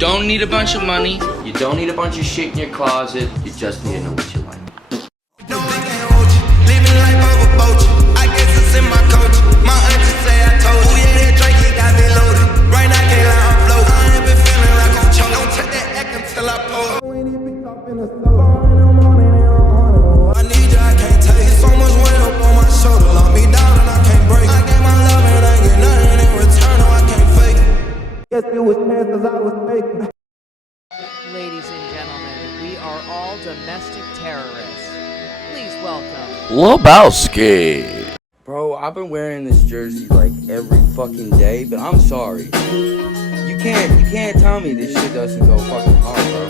don't need a bunch of money. You don't need a bunch of shit in your closet. You just need to know what you like. No, they can't hold you. Living life overboard you. I guess it's in my coach. My auntie say I told you. Yeah, that drink, he got me loaded. Right now, can't lie, I'm float. I ain't been feeling like I'm choking. Don't take that act until I pull. I need you, I can't take it. So much weight up on my shoulder. Lock me down and I can't break it. I gave my love and I get nothing in return. No, I can't fake it. Guess it was chances I was faking. Ladies and gentlemen, we are all domestic terrorists. Please welcome Lebowski. Bro, I've been wearing this jersey like every fucking day, but I'm sorry. You can't tell me this shit doesn't go fucking hard, bro.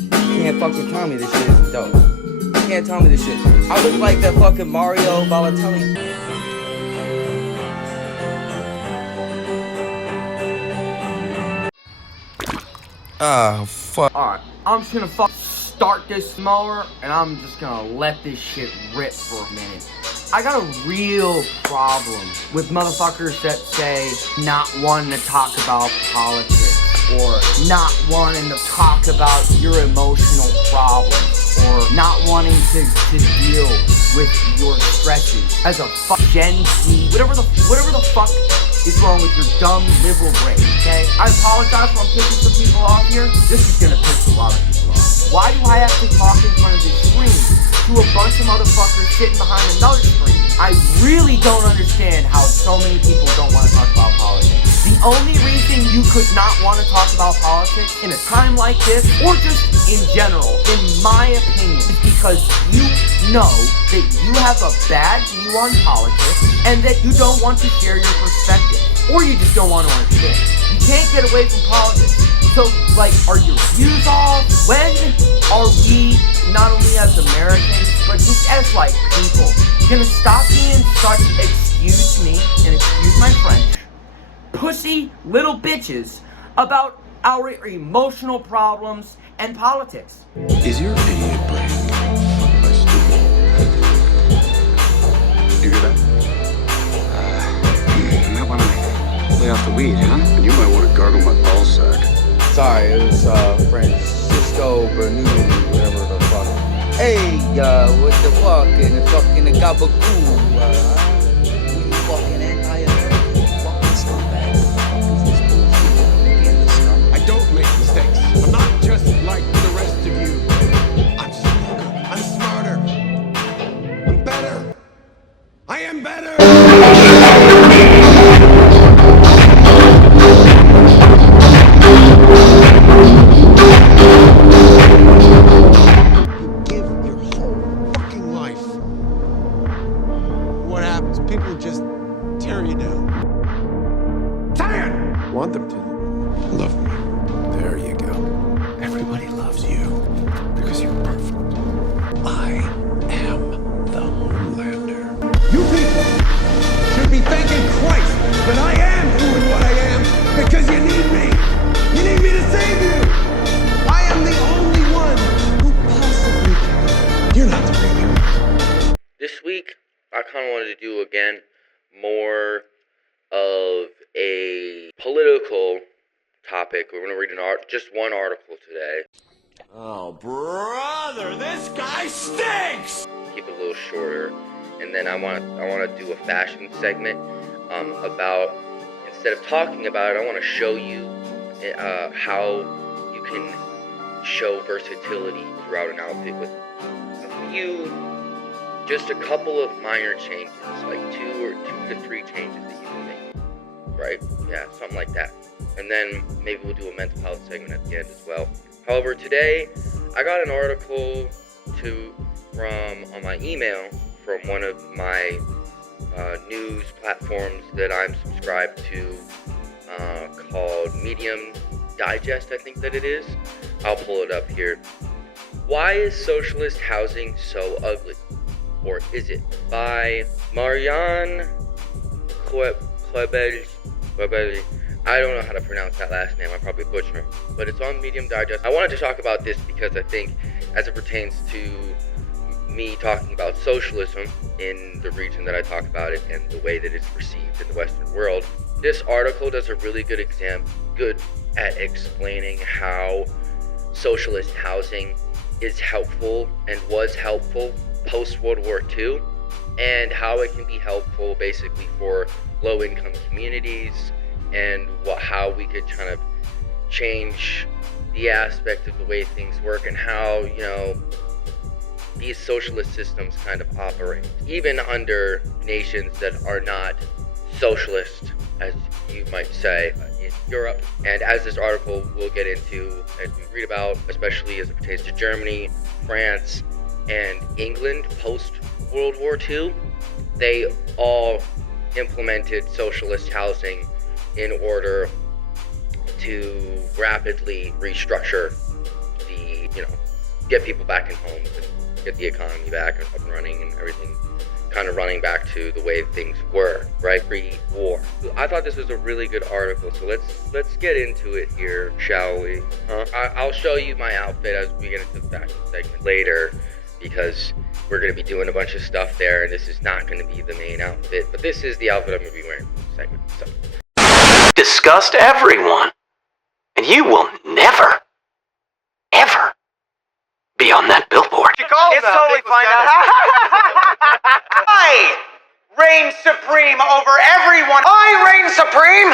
You can't fucking tell me this shit isn't dope. You can't tell me this shit. I look like that fucking Mario Balotelli. Ah, fuck. Alright, I'm just gonna start this mower, and I'm just gonna let this shit rip for a minute. I got a real problem with motherfuckers that say not wanting to talk about politics, or not wanting to talk about your emotional problems, or not wanting to deal with your stresses. As a Gen Z, whatever the fuck is wrong with your dumb liberal brain, okay? I apologize for I'm pissing some people off here. This is gonna piss a lot of people off. Why do I have to talk in front of this screen to a bunch of motherfuckers sitting behind another screen? I really don't understand how so many people don't want to talk about politics. The only reason you could not want to talk about politics in a time like this, or just in general, in my opinion, is because you know that you have a bad view on politics and that you don't want to share your perspective, or you just don't want to understand. You can't get away from politics. So, like, are your views off? When are we, not only as Americans, but just as, like, people, gonna stop being such, excuse me, and excuse my French, pussy little bitches about our emotional problems and politics? Is your idiot brain fucked by stupid? You hear that? You might want to lay off the weed, huh? You might want to gargle my ball sack. Sorry, it was Francisco Bernoulli, whatever the fuck. Hey, what the fuck, and the fucking gabagoo, we fucking anti-American, fucking scumbag. I don't make mistakes. I'm not just like the rest of you. I'm stronger. I'm smarter. I'm better. I am better. People just tear you down. Tired! Want them to love me. There you go. Everybody loves you because you're perfect. I am the Homelander. You people should be thanking Christ that I am doing what I am because you need me. You need me to save you. I am the only one who possibly can. You're not the real hero. This week, I kind of wanted to do, again, more of a political topic. We're going to read just one article today. Oh, brother, this guy stinks! Keep it a little shorter. And then I want to do a fashion segment about, instead of talking about it, I want to show you how you can show versatility throughout an outfit with just a couple of minor changes, like two to three changes that you can make, right? Yeah, something like that. And then maybe we'll do a mental health segment at the end as well. However, today I got an article on my email from one of my news platforms that I'm subscribed to, called Medium Digest, I think that it is. I'll pull it up here. Why is socialist housing so ugly? Or is it? By Marianne Klebel. I don't know how to pronounce that last name. I'm probably butchering it. But it's on Medium Digest. I wanted to talk about this because I think as it pertains to me talking about socialism in the region that I talk about it and the way that it's perceived in the Western world, this article does a really good at explaining how socialist housing is helpful and was helpful post-World War II, and how it can be helpful basically for low-income communities, and how we could kind of change the aspect of the way things work, and how, you know, these socialist systems kind of operate, even under nations that are not socialist, as you might say, in Europe. And as this article will get into, as we read about, especially as it pertains to Germany, France, and England post-World War II, they all implemented socialist housing in order to rapidly restructure the, you know, get people back in homes and get the economy back up and running and everything kind of running back to the way things were, right, pre-war. I thought this was a really good article, so let's get into it here, shall we? I'll show you my outfit as we get into the fashion segment later, because we're going to be doing a bunch of stuff there, and this is not going to be the main outfit, but this is the outfit I'm going to be wearing for the segment. So. Disgust everyone, and you will never, ever be on that billboard. It's totally fine. I reign supreme over everyone. I reign supreme.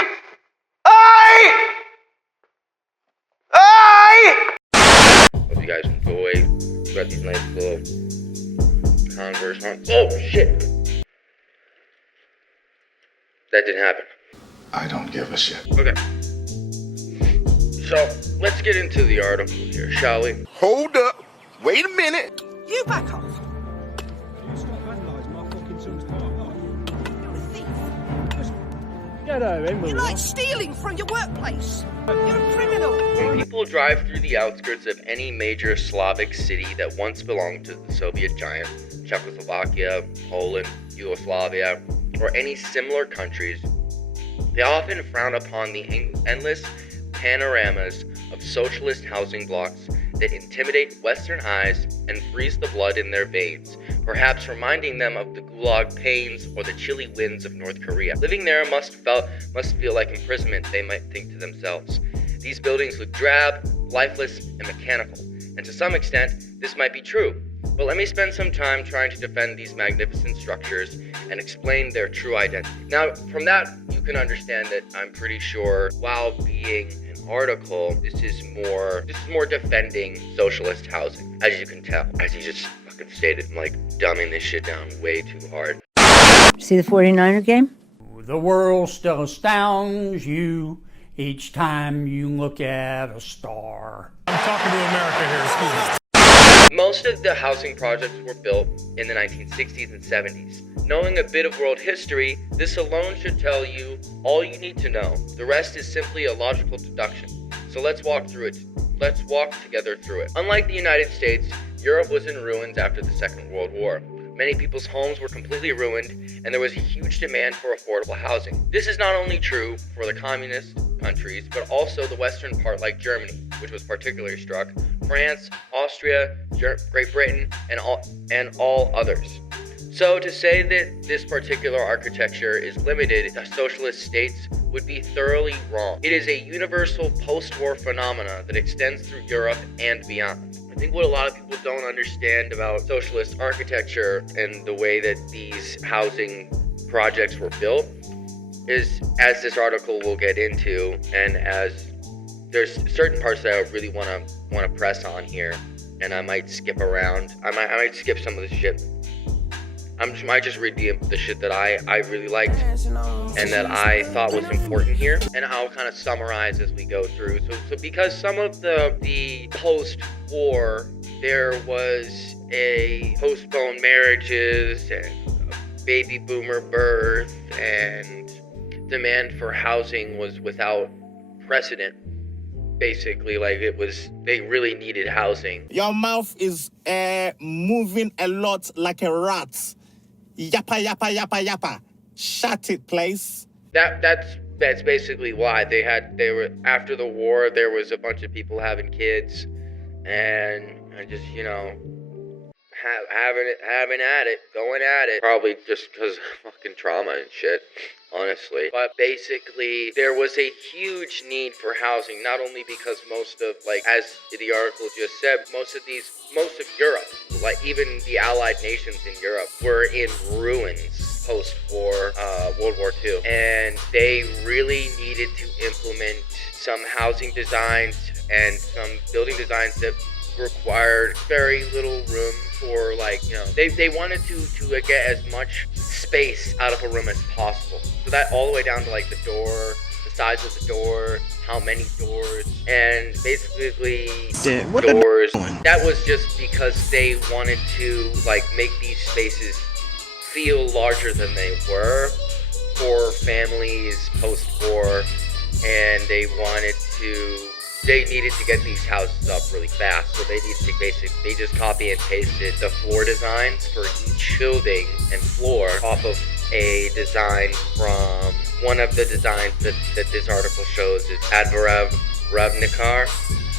Hope you guys enjoy. We got these nice little Converse on. Oh shit! That didn't happen. I don't give a shit. Okay. So let's get into the article here, shall we? Hold up. Wait a minute. You back off. You're like stealing from your workplace. You're a criminal. When people drive through the outskirts of any major Slavic city that once belonged to the Soviet giant, Czechoslovakia, Poland, Yugoslavia, or any similar countries, they often frown upon the endless panoramas of socialist housing blocks that intimidate Western eyes and freeze the blood in their veins, perhaps reminding them of the gulag pains or the chilly winds of North Korea. Living there must feel like imprisonment, they might think to themselves. These buildings look drab, lifeless, and mechanical, and to some extent, this might be true. But let me spend some time trying to defend these magnificent structures and explain their true identity. Now, from that, you can understand that I'm pretty sure, while being an article, this is more defending socialist housing, as you can tell. As you just fucking stated, I'm like dumbing this shit down way too hard. See the 49er game? The world still astounds you each time you look at a star. I'm talking to America here, excuse me. Most of the housing projects were built in the 1960s and 70s. Knowing a bit of world history, this alone should tell you all you need to know. The rest is simply a logical deduction. So let's walk together through it. Unlike the United States, Europe was in ruins after the Second World War. Many people's homes were completely ruined, and there was a huge demand for affordable housing. This is not only true for the communist countries, but also the western part like Germany, which was particularly struck, France, Austria, Great Britain, and all others. So to say that this particular architecture is limited to socialist states would be thoroughly wrong. It is a universal post-war phenomena that extends through Europe and beyond. I think what a lot of people don't understand about socialist architecture and the way that these housing projects were built is, as this article will get into, and as there's certain parts that I really want to press on here, and I might skip around. I might skip some of the shit. I might just read the shit that I really liked and that I thought was important here, and I'll kind of summarize as we go through. So because some of the post-war, there was a postponed marriages and baby boomer birth, and demand for housing was without precedent. Basically, like they really needed housing. Your mouth is moving a lot like a rat. Yappa, yappa, yappa, yappa. Shut it, please. That's basically why they were after the war. There was a bunch of people having kids, and just having at it, going at it. Probably just because of fucking trauma and shit, honestly. But basically, there was a huge need for housing, not only because most of, like, as the article just said, most of Europe, like even the Allied nations in Europe, were in ruins post-war, World War II. And they really needed to implement some housing designs and some building designs that required very little room for, like, you know, they wanted to get as much space out of a room as possible. So that all the way down to, like, the door, the size of the door, how many doors, and basically doors. That was just because they wanted to, like, make these spaces feel larger than they were for families post-war, and they needed to get these houses up really fast, so they needed to they just copy and pasted the floor designs for each building and floor off of a design from one of the designs that this article shows is Advarev Ravnikar.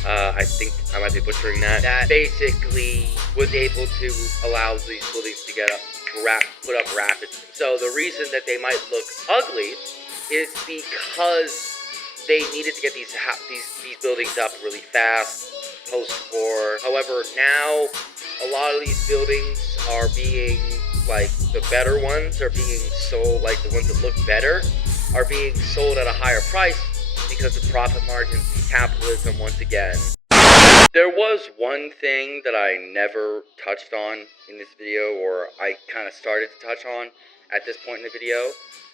I think I might be butchering that. That basically was able to allow these buildings to put up rapidly. So the reason that they might look ugly is because they needed to get these buildings up really fast post-war. However, now a lot of these buildings are being, like, the better ones are being sold, like the ones that look better are being sold at a higher price because of profit margins and capitalism once again. There was one thing that I never touched on in this video, or I kind of started to touch on at this point in the video,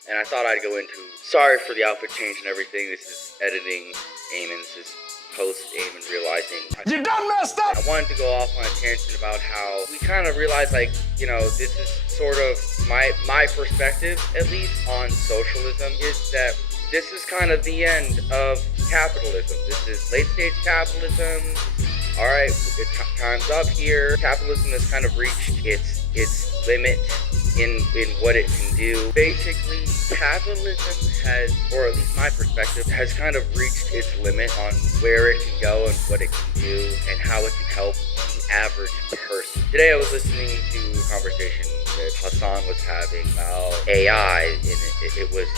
and I thought I'd go into. Sorry for the outfit change and everything. This is editing Eamon. This is post Eamon realizing you done messed up. I wanted to go off on a tangent about how we kind of realize, like, you know, this is sort of my perspective, at least, on socialism, is that this is kind of the end of capitalism. This is late stage capitalism. All right, time's up here. Capitalism has kind of reached its limit in what it can do. Basically, capitalism has, or at least my perspective, has kind of reached its limit on where it can go and what it can do and how it can help the average person. Today I was listening to a conversation that Hassan was having about AI, and it was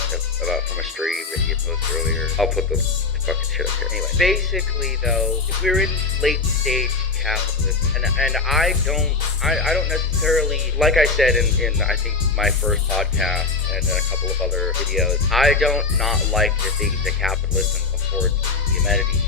about from a stream that he had posted earlier. I'll put the fucking shit up here. Anyway, basically though, we're in late stage capitalism, and I don't necessarily, like I said in I think my first podcast and a couple of other videos, I don't not like the things that capitalism affords, the amenities,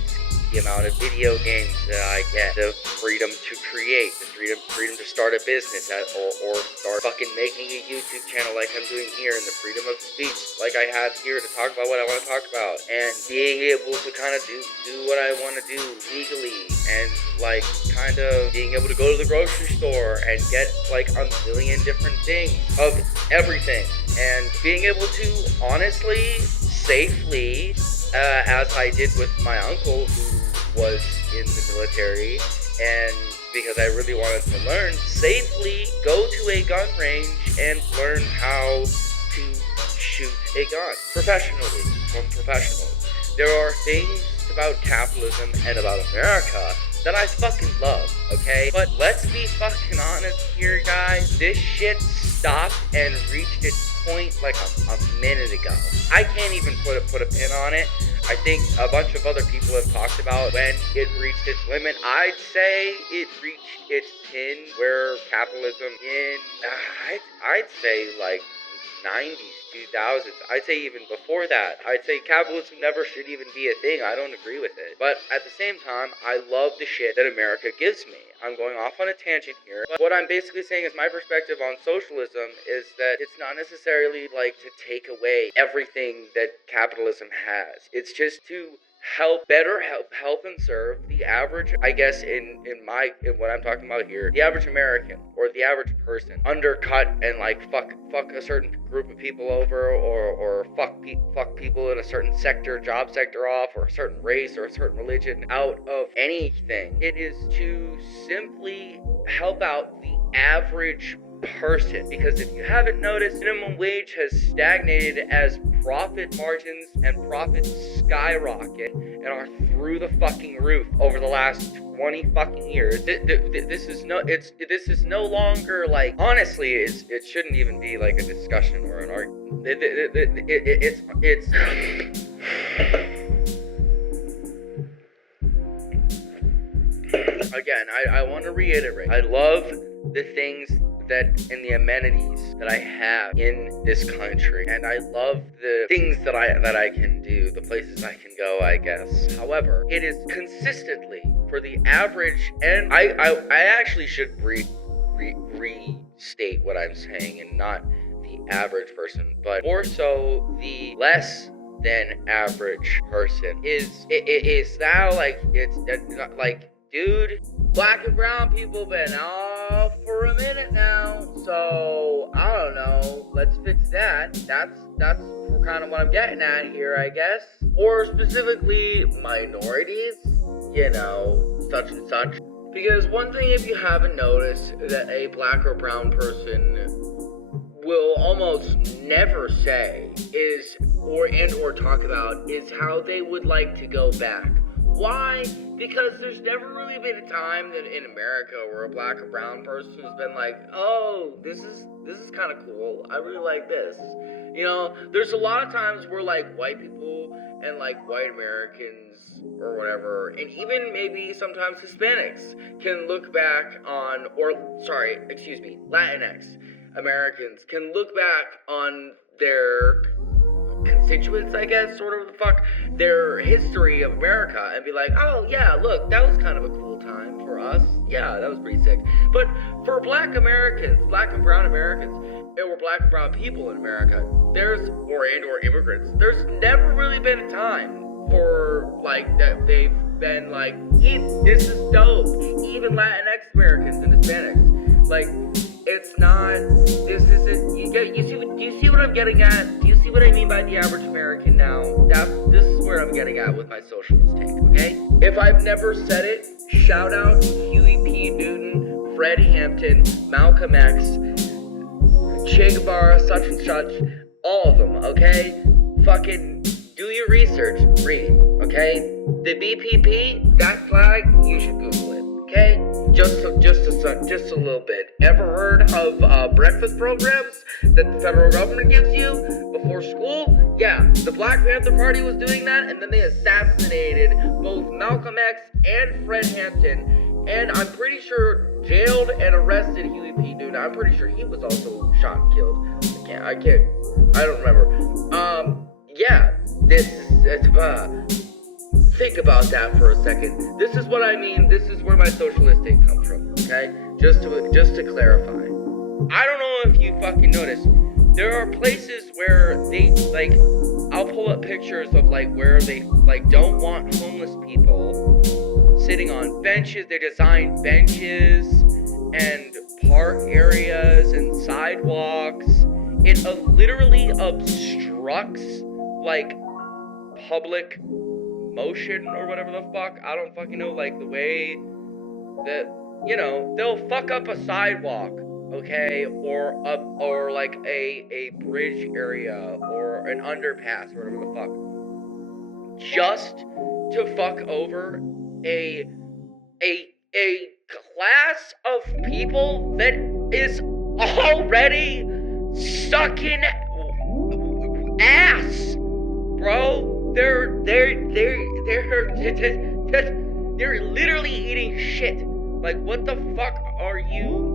the amount of video games that I get, the freedom to create, the freedom to start a business or start fucking making a YouTube channel like I'm doing here, and the freedom of speech like I have here to talk about what I want to talk about, and being able to kind of do what I want to do legally, and like kind of being able to go to the grocery store and get like a million different things of everything, and being able to honestly, safely, as I did with my uncle who was in the military, and because I really wanted to learn, safely go to a gun range and learn how to shoot a gun professionally from professionals. There are things about capitalism and about America that I fucking love, okay? But let's be fucking honest here, guys. This shit stopped and reached its point like a minute ago. I can't even put a pin on it. I think a bunch of other people have talked about when it reached its limit. I'd say it reached its pin where capitalism I'd say like 90s, 2000s. I'd say even before that. I'd say capitalism never should even be a thing. I don't agree with it. But at the same time, I love the shit that America gives me. I'm going off on a tangent here. But what I'm basically saying is my perspective on socialism is that it's not necessarily like to take away everything that capitalism has. It's just to help and serve the average, I guess in what I'm talking about here, the average American or the average person, undercut and like fuck a certain group of people over, or fuck people in a certain job sector off, or a certain race or a certain religion out of anything. It is to simply help out the average person, because if you haven't noticed, minimum wage has stagnated as profit margins and profits skyrocket, and are through the fucking roof over the last 20 fucking years. This is no longer like, honestly, it shouldn't even be like a discussion or an argument. It's again, I want to reiterate, I love the things that and the amenities that I have in this country, and I love the things that I can do, the places I can go, I guess. However, it is consistently for the average, and I actually should restate what I'm saying, and not the average person, but more so the less than average person is now like it's like, dude, black and brown people been off for a minute now, so I don't know, let's fix that. That's kind of what I'm getting at here, I guess. Or specifically minorities, you know, such and such. Because one thing, if you haven't noticed, that a black or brown person will almost never say is or talk about is how they would like to go back. Why? Because there's never really been a time that in America where a black or brown person has been like, oh, this is kind of cool. I really like this. You know, there's a lot of times where like white people and like white Americans or whatever, and even maybe sometimes Hispanics can look back on, Latinx Americans can look back on their constituents, I guess, sort of their history of America and be like, oh yeah, look, that was kind of a cool time for us. Yeah, that was pretty sick. But for black Americans, black and brown Americans, or black and brown people in America, or immigrants, there's never really been a time for like that they've been like, this is dope. Even Latinx Americans and Hispanics, like, it's not, this isn't, you see what I'm getting at? Do you see what I mean by the average American now? This is where I'm getting at with my socialist take, okay? If I've never said it, shout out Huey P. Newton, Fred Hampton, Malcolm X, Che Guevara, such and such, all of them, okay? Fucking do your research, read, okay? The BPP, that flag, you should Google it, okay? Just a little bit. Ever heard of breakfast programs that the federal government gives you before school? Yeah, the Black Panther Party was doing that, and then they assassinated both Malcolm X and Fred Hampton, and I'm pretty sure jailed and arrested Huey P. Newton. I'm pretty sure he was also shot and killed. I don't remember. Yeah, think about that for a second. This is what I mean. This is where my socialist take comes from, okay? Just to clarify. I don't know if you fucking noticed. There are places where they, like, I'll pull up pictures of, like, where they, like, don't want homeless people sitting on benches. They design benches and park areas and sidewalks. It literally obstructs, like, public motion or whatever the fuck. I don't fucking know, like, the way that, you know, they'll fuck up a sidewalk, okay, or like a bridge area or an underpass or whatever the fuck, just to fuck over a class of people that is already sucking ass, bro. They're literally eating shit. Like, what the fuck are you?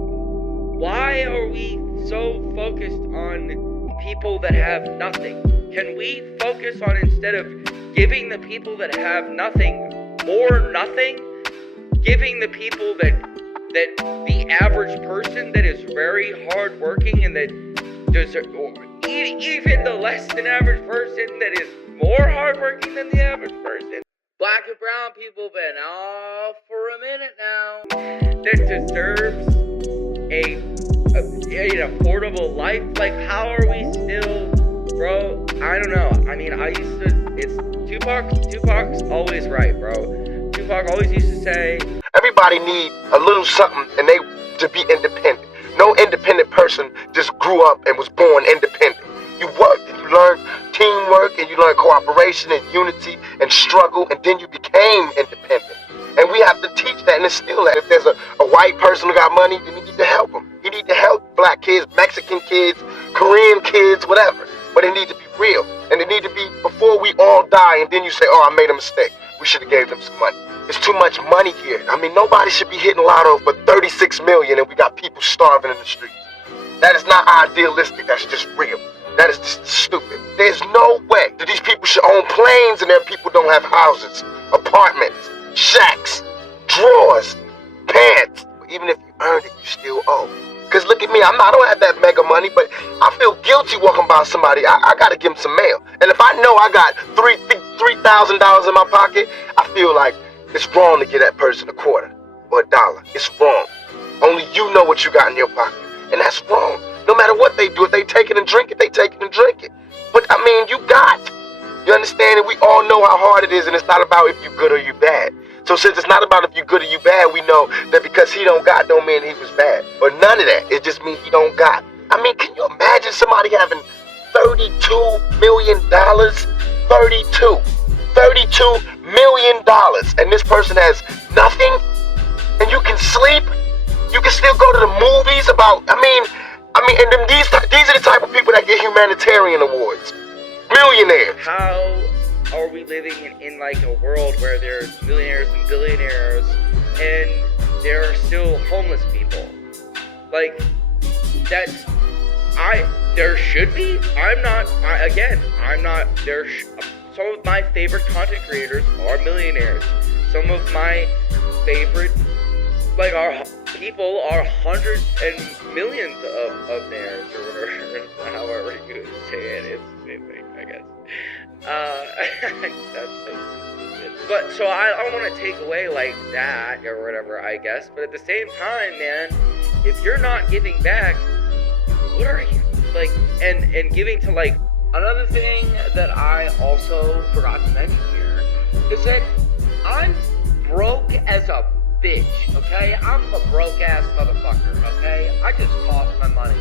Why are we so focused on people that have nothing? Can we focus on, instead of giving the people that have nothing more nothing, giving the people that the average person that is very hardworking and that deserve, or even the less than average person that is more hardworking than the average person. Black and brown people been off for a minute now. That deserves an affordable life. Like, how are we still, bro? I don't know. I mean, it's Tupac's always right, bro. Tupac always used to say, everybody need a little something and they to be independent. No independent person just grew up and was born independent. You worked and you learned teamwork, and you learn cooperation and unity and struggle, and then you became independent. And we have to teach that and instill that. If there's a white person who got money, then you need to help him. You need to help black kids, Mexican kids, Korean kids, whatever. But it needs to be real. And it needs to be before we all die, and then you say, oh, I made a mistake. We should have gave them some money. It's too much money here. I mean, nobody should be hitting lotto for 36 million and we got people starving in the streets. That is not idealistic. That's just real. That is just stupid. There's no way that these people should own planes and their people don't have houses, apartments, shacks, drawers, pants. Even if you earned it, you still owe. Because look at me, I don't have that mega money, but I feel guilty walking by somebody. I gotta give them some mail. And if I know I got $3,000 in my pocket, I feel like it's wrong to give that person a quarter or a dollar. It's wrong. Only you know what you got in your pocket. And that's wrong. No matter what they do, if they take it and drink it, they take it and drink it. But I mean, you got. You understand? And we all know how hard it is, and it's not about if you good or you bad. So since it's not about if you good or you bad, we know that because he don't got don't mean he was bad. Or none of that. It just means he don't got. I mean, can you imagine somebody having $32 million? $32 million. And this person has nothing? And you can sleep? You can still go to the movies about, I mean, and then these are the type of people that get humanitarian awards. Millionaires. How are we living in like a world where there's millionaires and billionaires and there are still homeless people? Like, there should be. Some of my favorite content creators are millionaires. Some of my favorite, people are hundreds and millions of naires or whatever, however you say it. It's the same thing, I guess. That's so stupid. But so I don't want to take away like that or whatever, I guess. But at the same time, man, if you're not giving back, what are you like? And giving to like another thing that I also forgot to mention here is that I'm broke as a bitch, okay? I'm a broke ass motherfucker, okay? I just toss my money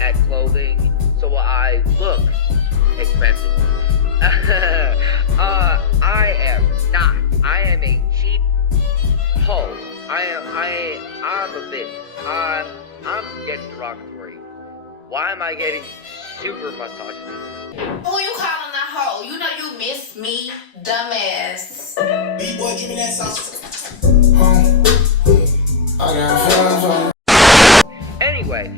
at clothing so I look expensive. I am not. I am a cheap hoe. I'm a bitch. I'm getting derogatory. Why am I getting super misogynist? Who you calling a hoe? You know you miss me, dumbass. B-boy, give me that sauce. Anyway,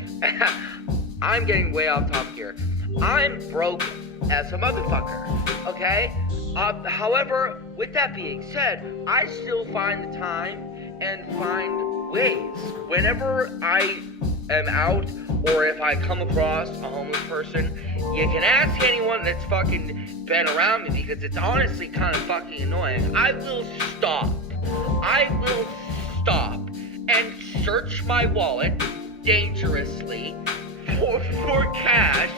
I'm getting way off topic here. I'm broke as a motherfucker, okay? However, with that being said, I still find the time and find ways. Whenever I am out or if I come across a homeless person, you can ask anyone that's fucking been around me because it's honestly kind of fucking annoying. I will stop and search my wallet dangerously for cash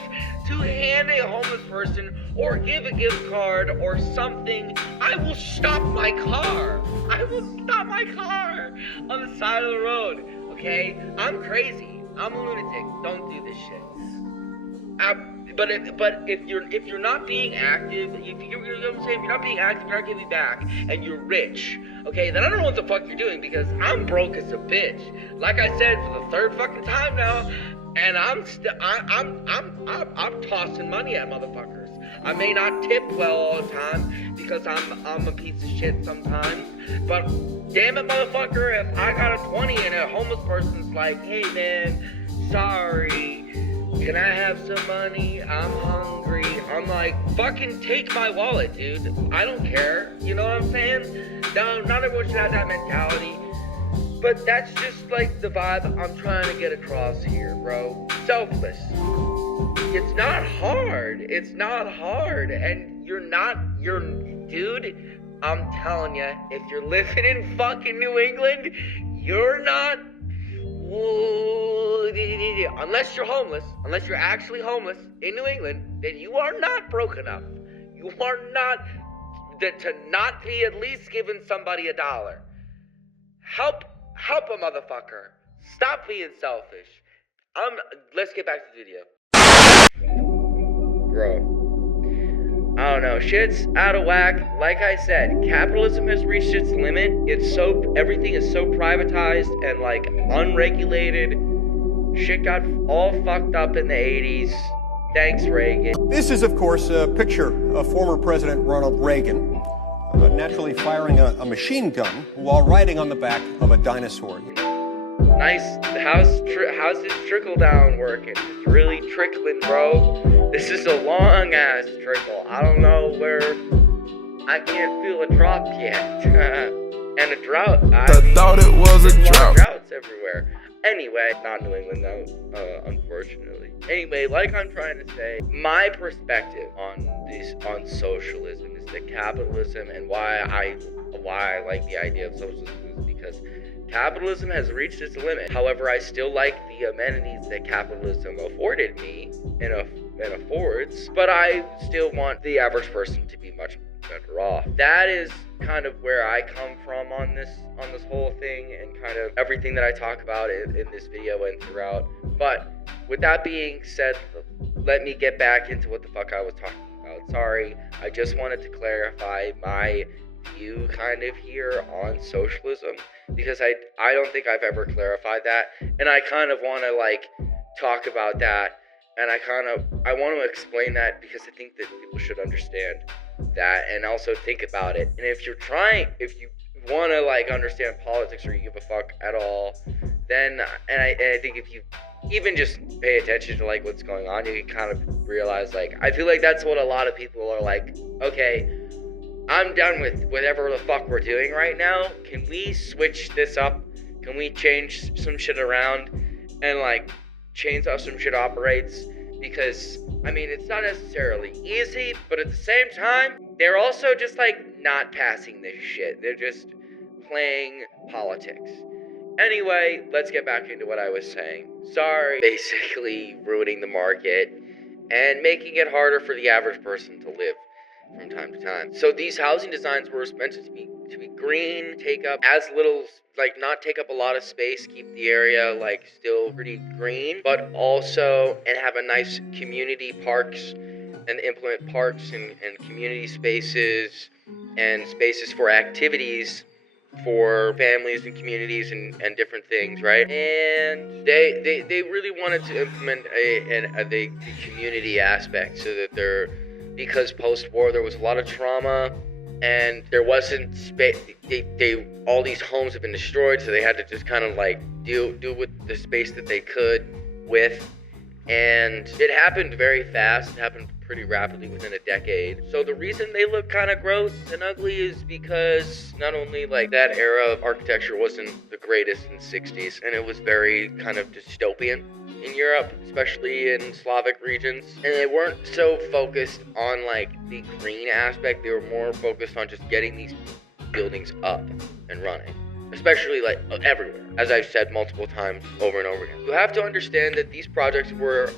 to hand a homeless person or give a gift card or something. I will stop my car on the side of the road, okay? I'm crazy. I'm a lunatic. Don't do this shit. But if you're not being active, you know what I'm saying? If you're not being active, you're not giving back, and you're rich, okay? Then I don't know what the fuck you're doing because I'm broke as a bitch. Like I said for the third fucking time now, and I'm tossing money at motherfuckers. I may not tip well all the time because I'm a piece of shit sometimes, but damn it, motherfucker, if I got a 20 and a homeless person's like, hey man, sorry, can I have some money? I'm hungry. I'm like, fucking take my wallet, dude. I don't care. You know what I'm saying? No, not everyone should have that mentality. But that's just like the vibe I'm trying to get across here, bro. Selfless. It's not hard. And dude, I'm telling you, if you're living in fucking New England, you're not, unless you're homeless, unless you're actually homeless in New England, then you are not broke enough. You are not, to not be at least giving somebody $1. Help a motherfucker. Stop being selfish. Let's get back to the video. Bro, I don't know, shit's out of whack. Like I said, capitalism has reached its limit. Everything is so privatized and like unregulated. Shit got all fucked up in the 80s. Thanks, Reagan. This is, of course, a picture of former President Ronald Reagan naturally firing a machine gun while riding on the back of a dinosaur. Nice. How's this trickle down working? It's really trickling, bro. This is a long ass trickle. I don't know where. I can't feel a drop yet. And a drought. I thought it was a drought. Droughts everywhere. Anyway, not New England though, unfortunately. Anyway, like I'm trying to say, my perspective on socialism is that capitalism, and why I like the idea of socialism is because capitalism has reached its limit. However, I still like the amenities that capitalism afforded me and affords, but I still want the average person to be much better off. That is kind of where I come from on this whole thing, and kind of everything that I talk about in this video and throughout. But with that being said, let me get back into what the fuck I was talking about. Sorry, I just wanted to clarify my view kind of here on socialism, because I don't think I've ever clarified that, and I kind of want to like talk about that, and I want to explain that because I think that people should understand that and also think about it. And if you want to like understand politics, or you give a fuck at all, then and I think if you even just pay attention to like what's going on, you can kind of realize, like, I feel like that's what a lot of people are like, okay, I'm done with whatever the fuck we're doing right now. Can we switch this up? Can we change some shit around and like change how some shit operates? Because, I mean, it's not necessarily easy, but at the same time, they're also just like not passing this shit. They're just playing politics. Anyway, let's get back into what I was saying. Sorry, basically ruining the market and making it harder for the average person to live from time to time. So these housing designs were meant to be green, take up as little, like not take up a lot of space, keep the area like still pretty green, but also and have a nice community parks and implement parks and community spaces and spaces for activities for families and communities and different things, right? And they really wanted to implement the community aspect, so that because post-war there was a lot of trauma and there wasn't space. All these homes have been destroyed, so they had to just kind of like do with the space that they could with. And it happened very fast. It happened pretty rapidly within a decade. So the reason they look kind of gross and ugly is because not only like that era of architecture wasn't the greatest in the 60s, and it was very kind of dystopian in Europe, especially in Slavic regions, and they weren't so focused on like the green aspect. They were more focused on just getting these buildings up and running, especially like everywhere, as I've said multiple times over and over again. You have to understand that these projects were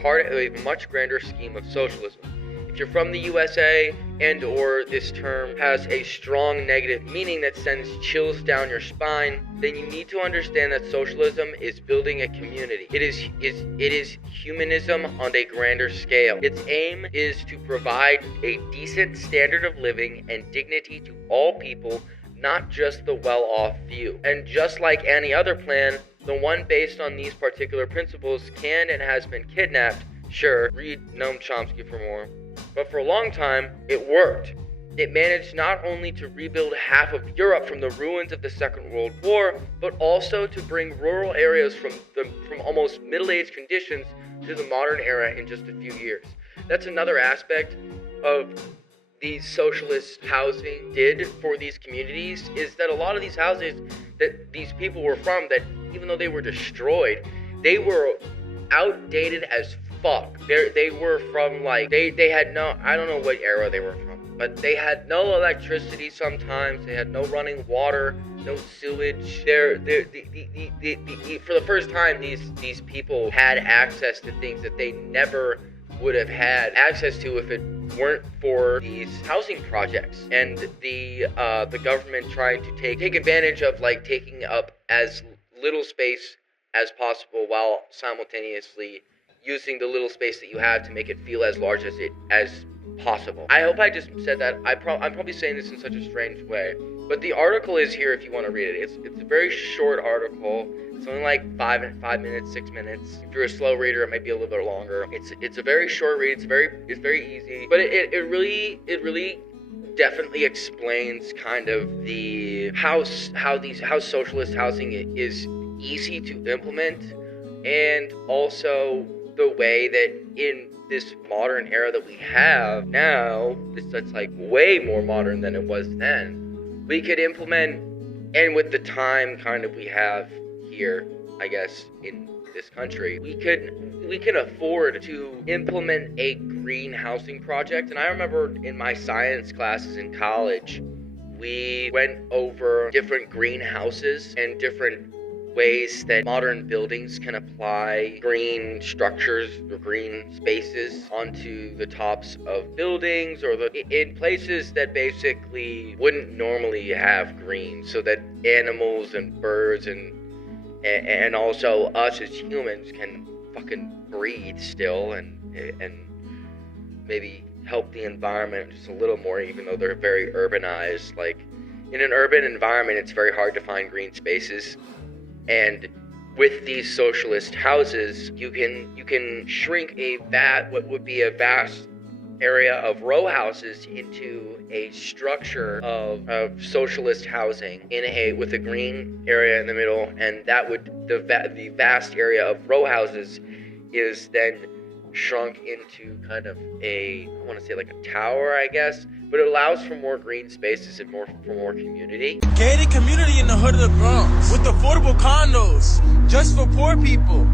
part of a much grander scheme of socialism. If you're from the USA and or this term has a strong negative meaning that sends chills down your spine, then you need to understand that socialism is building a community. It is humanism on a grander scale. Its aim is to provide a decent standard of living and dignity to all people, not just the well-off few. And just like any other plan, the one based on these particular principles can and has been kidnapped. Sure, read Noam Chomsky for more. But for a long time, it worked. It managed not only to rebuild half of Europe from the ruins of the Second World War, but also to bring rural areas from almost middle-aged conditions to the modern era in just a few years. That's another aspect of these socialist housing did for these communities, is that a lot of these houses that these people were from, that even though they were destroyed, they were outdated as fuck. They were from like, they had no, I don't know what era they were from, but they had no electricity sometimes, they had no running water, no sewage. For the first time, these people had access to things that they never would have had access to if it weren't for these housing projects and the government trying to take advantage of like taking up as little space as possible while simultaneously using the little space that you have to make it feel as large as possible. I hope I just said that. I'm probably saying this in such a strange way, but the article is here if you want to read it. It's a very short article. It's only like 5 minutes, 6 minutes. If you're a slow reader, it might be a little bit longer. It's a very short read. It's very easy, but it really definitely explains kind of the how socialist housing is easy to implement, and also the way that in this modern era that we have now, that's like way more modern than it was then, we could implement, and with the time kind of we have here, I guess, in this country, we can afford to implement a green housing project. And I remember in my science classes in college, we went over different greenhouses and different ways that modern buildings can apply green structures or green spaces onto the tops of buildings, or in places that basically wouldn't normally have green, so that animals and birds and also us as humans can fucking breathe still and maybe help the environment just a little more, even though they're very urbanized. Like, in an urban environment, it's very hard to find green spaces. And with these socialist houses, you can shrink what would be a vast area of row houses into a structure of socialist housing with a green area in the middle, and that would the vast area of row houses is then shrunk into kind of I want to say like a tower, I guess, but it allows for more green spaces and for more community. Gated community in the hood of the Bronx with affordable condos just for poor people.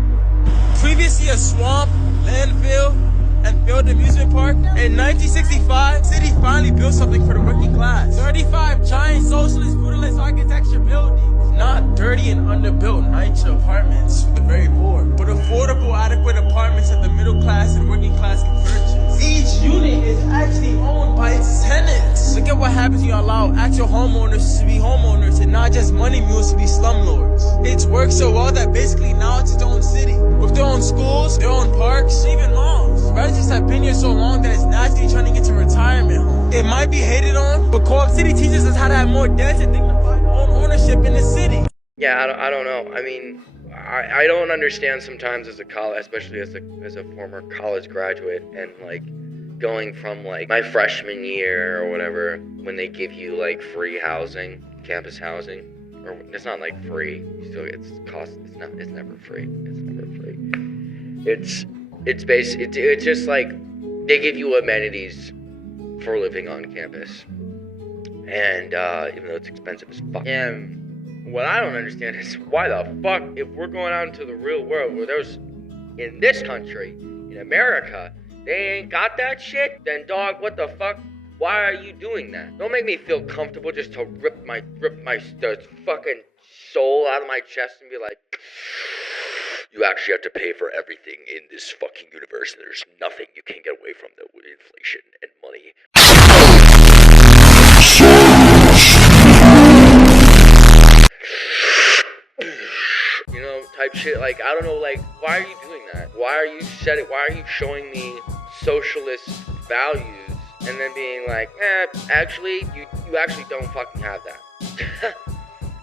Previously a swamp, landfill, and failed amusement park. In 1965, city finally built something for the working class. 35 giant socialist brutalist architecture buildings. Not dirty and underbuilt NYCHA apartments for the very poor, but affordable, adequate apartments that the middle class and working class can purchase. Each unit is actually owned by its tenants. Look at what happens when you allow actual homeowners to be homeowners and not just money mules to be slumlords. It's worked so well that basically now it's its own city, with their own schools, their own parks, even malls. Residents have been here so long that it's naturally turning into retirement homes. It might be hated on, but Co-op City teaches us how to have more dense and dignified own ownership in the city. Yeah, I don't know. I mean, I don't understand sometimes as a college, especially as a former college graduate, and like going from like my freshman year or whatever, when they give you like free housing, campus housing, or it's not like free. Still, it's never free. It's never free. It's just like they give you amenities for living on campus, and even though it's expensive as fuck. And what I don't understand is why the fuck, if we're going out into the real world where there's, in this country, in America, they ain't got that shit, then dog, what the fuck? Why are you doing that? Don't make me feel comfortable just to rip the fucking soul out of my chest and be like, you actually have to pay for everything in this fucking universe, and there's nothing you can get away from with inflation and money. You know, type shit. Like, I don't know, like, why are you doing that? Why are you showing me socialist values and then being like, actually, you actually don't fucking have that.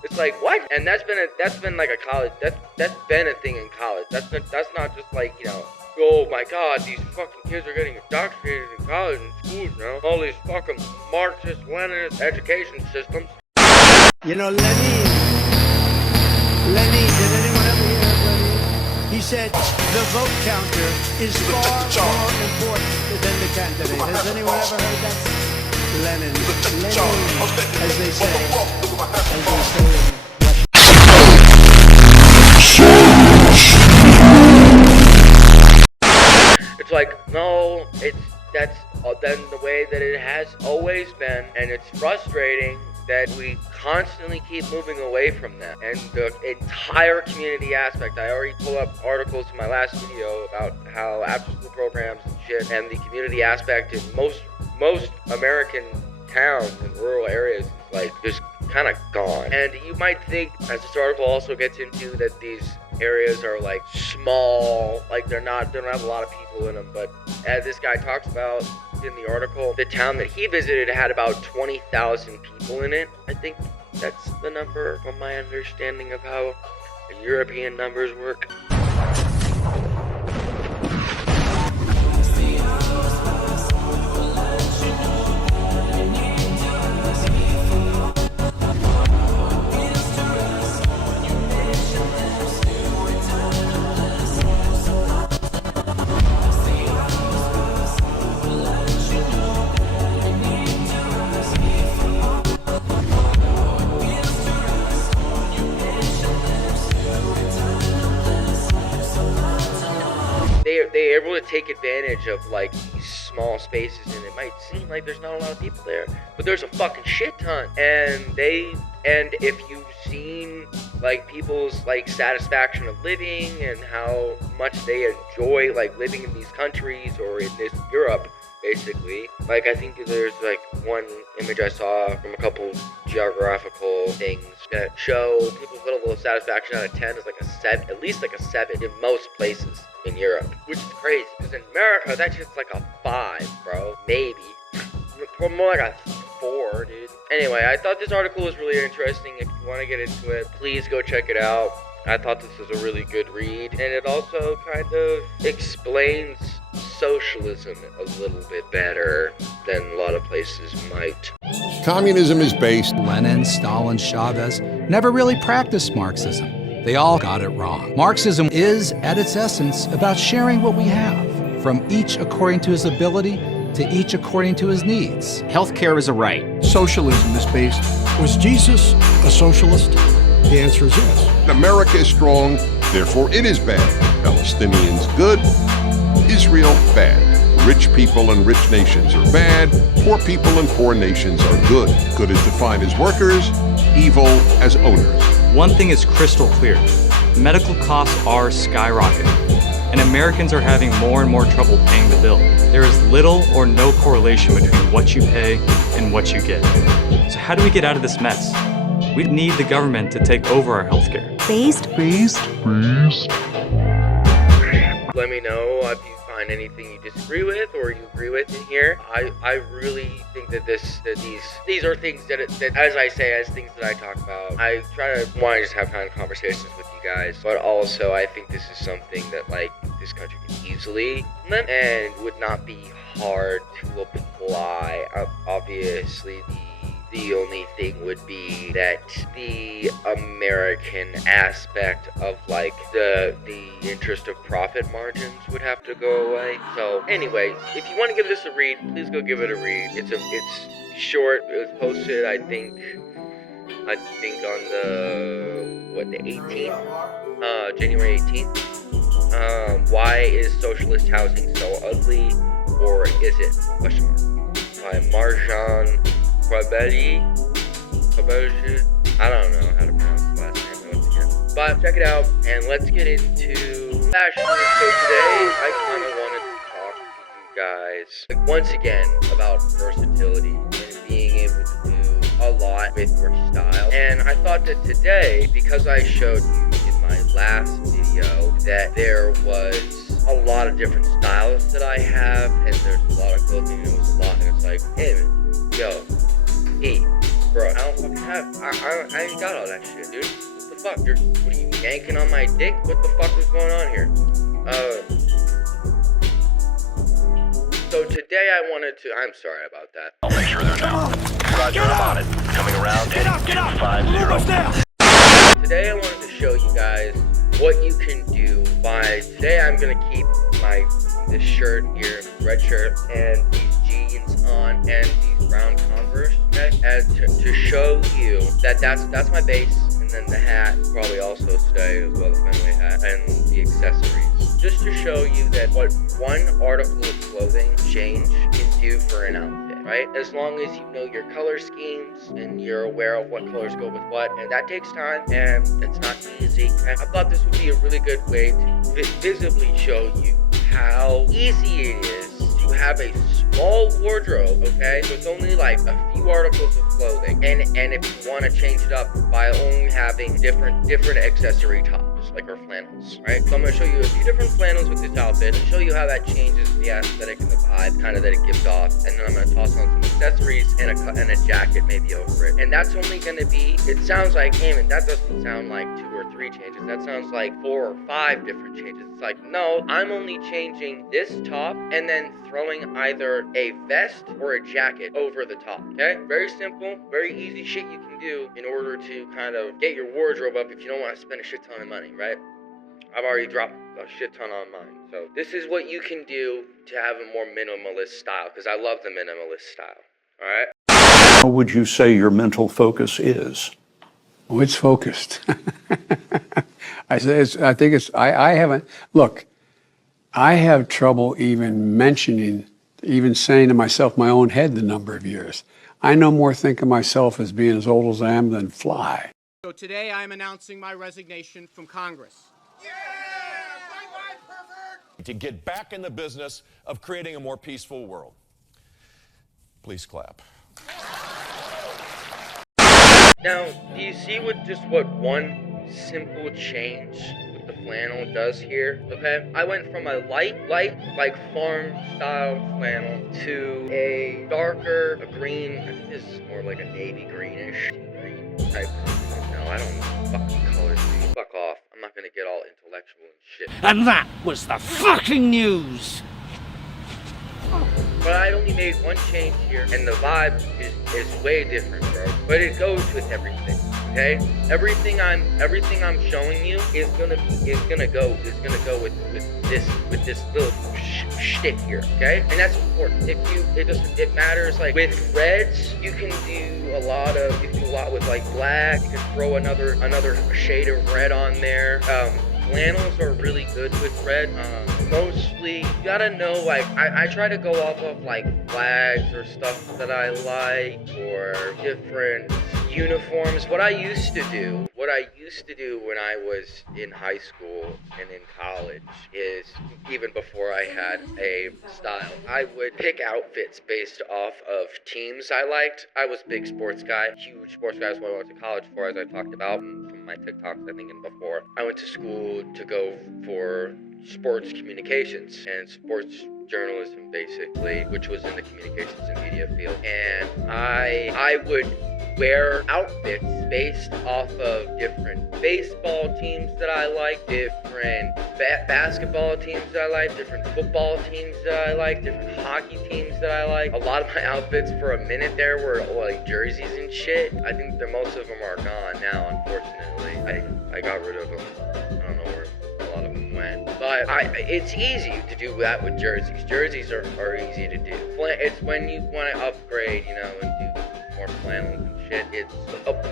It's like, what? And that's been like a college, that's been a thing in college. That's not just like, you know, oh my god, these fucking kids are getting indoctrinated in college and schools now. All these fucking Marxist, Leninist education systems. You know, Lenin, did anyone ever hear of Lenin? He said the vote counter is far more important than the candidate. Has anyone ever heard that? Lenin, as they say in Russia. It's like, no, that's then the way that it has always been, and it's frustrating that we constantly keep moving away from that. And the entire community aspect, I already pulled up articles in my last video about how after-school programs and shit, and the community aspect in most American towns and rural areas is like just kind of gone. And you might think, as this article also gets into, that these areas are like small, like they don't have a lot of people in them. But as this guy talks about in the article, the town that he visited had about 20,000 people in it. I think that's the number from my understanding of how the European numbers work. They're able to take advantage of like these small spaces, and it might seem like there's not a lot of people there, but there's a fucking shit ton. And if you've seen like people's like satisfaction of living and how much they enjoy like living in these countries or in this Europe, basically, like I think there's like one image I saw from a couple geographical things that show people's level of satisfaction out of 10 is like a 7, at least like a 7 in most places in Europe, which is crazy, because in America that shit's like a 5, bro, maybe, more like a 4, dude. Anyway, I thought this article was really interesting. If you want to get into it, please go check it out. I thought this was a really good read, and it also kind of explains socialism a little bit better than a lot of places might. Communism is based. Lenin, Stalin, Chavez never really practiced Marxism. They all got it wrong. Marxism is, at its essence, about sharing what we have, from each according to his ability to each according to his needs. Healthcare is a right. Socialism is based. Was Jesus a socialist? The answer is yes. America is strong, therefore it is bad. Palestinians good, Israel bad. Rich people and rich nations are bad. Poor people and poor nations are good. Good is defined as workers, evil as owners. One thing is crystal clear. Medical costs are skyrocketing, and Americans are having more and more trouble paying the bill. There is little or no correlation between what you pay and what you get. So how do we get out of this mess? We need the government to take over our healthcare. Based. Let me know if you find anything you disagree with or you agree with in here. I really think that these are things that as I say, as things that I talk about, I try to want to just have kind of conversations with you guys, but also I think this is something that like this country can easily implement and would not be hard to apply. Obviously, the only thing would be that the American aspect of like the interest of profit margins would have to go away. So anyway, if you want to give this a read, please go give it a read. It's short. It was posted I think on the 18th, January 18th. Why is socialist housing so ugly, or is it? Question mark. By Marjan Quabelli. I don't know how to pronounce the last name once again. But check it out, and let's get into fashion. So today, I kind of wanted to talk to you guys, like, once again, about versatility and being able to do a lot with your style. And I thought that today, because I showed you in my last video that there was a lot of different styles that I have, and there's a lot of clothing, and it was a lot, and it's like, hey man, yo, hey, bro, I don't fucking have, I ain't got all that shit, dude. What the fuck? What are you yanking on my dick? What the fuck is going on here? So today I wanted to, I'm sorry about that. I'll make sure they're down. Roger, I'm on it. Coming around, Get up! 50. Today I wanted to show you guys what you can do by, today I'm gonna keep this shirt here, red shirt, and these jeans on, and these brown Converse, okay? As to show you that that's my base, and then the hat probably also stay as well, the family hat, and the accessories. Just to show you that what one article of clothing change can do for an outfit, right? As long as you know your color schemes and you're aware of what colors go with what, and that takes time, and it's not easy. I thought this would be a really good way to visibly show you how easy it is to have a small wardrobe, okay, with only like a few articles of clothing, and if you want to change it up by only having different accessory tops, like our flannels, right? So I'm gonna show you a few different flannels with this outfit, and show you how that changes the aesthetic and the vibe kind of that it gives off, and then I'm gonna toss on some accessories and a jacket maybe over it. And that's only gonna be, it sounds like, hey man, that doesn't sound like 2 or 3 changes, that sounds like 4 or 5 different changes. It's like, no, I'm only changing this top and then throwing either a vest or a jacket over the top, okay? Very simple, very easy shit you can do in order to kind of get your wardrobe up if you don't want to spend a shit ton of money, right? I've already dropped a shit ton on mine. So this is what you can do to have a more minimalist style, because I love the minimalist style, all right? What would you say your mental focus is? Oh, it's focused. I haven't, look, I have trouble even saying to myself, my own head, the number of years. I no more think of myself as being as old as I am than fly. So today I am announcing my resignation from Congress. To get back in the business of creating a more peaceful world. Please clap. Now, do you see what one simple change with the flannel does here? Okay, I went from a light, like farm-style flannel to a darker, a green, I think this is more like a navy greenish, green type. No, I don't know fucking colors, dude. Fuck off. I'm not gonna get all intellectual and shit. And that was the fucking news! But I only made one change here, and the vibe is way different, bro. But it goes with everything, okay? Everything I'm showing you is gonna go with this little shtick here, okay? And that's important. It matters. Like with reds, you can do a lot with like black. You can throw another shade of red on there. Flannels are really good with red. Mostly, you gotta know, like, I try to go off of, like, flags or stuff that I like, or different uniforms. What I used to do when I was in high school and in college is, even before I had a style, I would pick outfits based off of teams I liked. I was a big sports guy, huge sports guy. That's what I went to college for, as I talked about from my TikToks, I think, and before. I went to school to go for sports communications and sports journalism, basically, which was in the communications and media field. And I would wear outfits based off of different baseball teams that I like, different basketball teams that I like, different football teams that I like, different hockey teams that I like. A lot of my outfits for a minute there were like jerseys and shit. I think that most of them are gone now, unfortunately. I got rid of them. I don't know where a lot of them went. But it's easy to do that with jerseys. Jerseys are easy to do. It's when you want to upgrade, you know, and do more flannels and shit.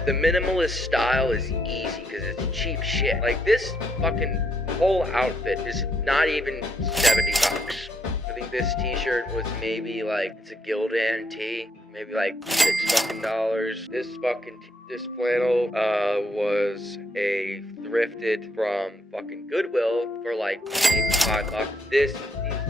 The minimalist style is easy because it's cheap shit. Like this fucking whole outfit is not even $70. I think this t-shirt was maybe like, it's a Gildan tee, maybe like $6 fucking. This flannel was a thrifted from fucking Goodwill for like maybe $5. These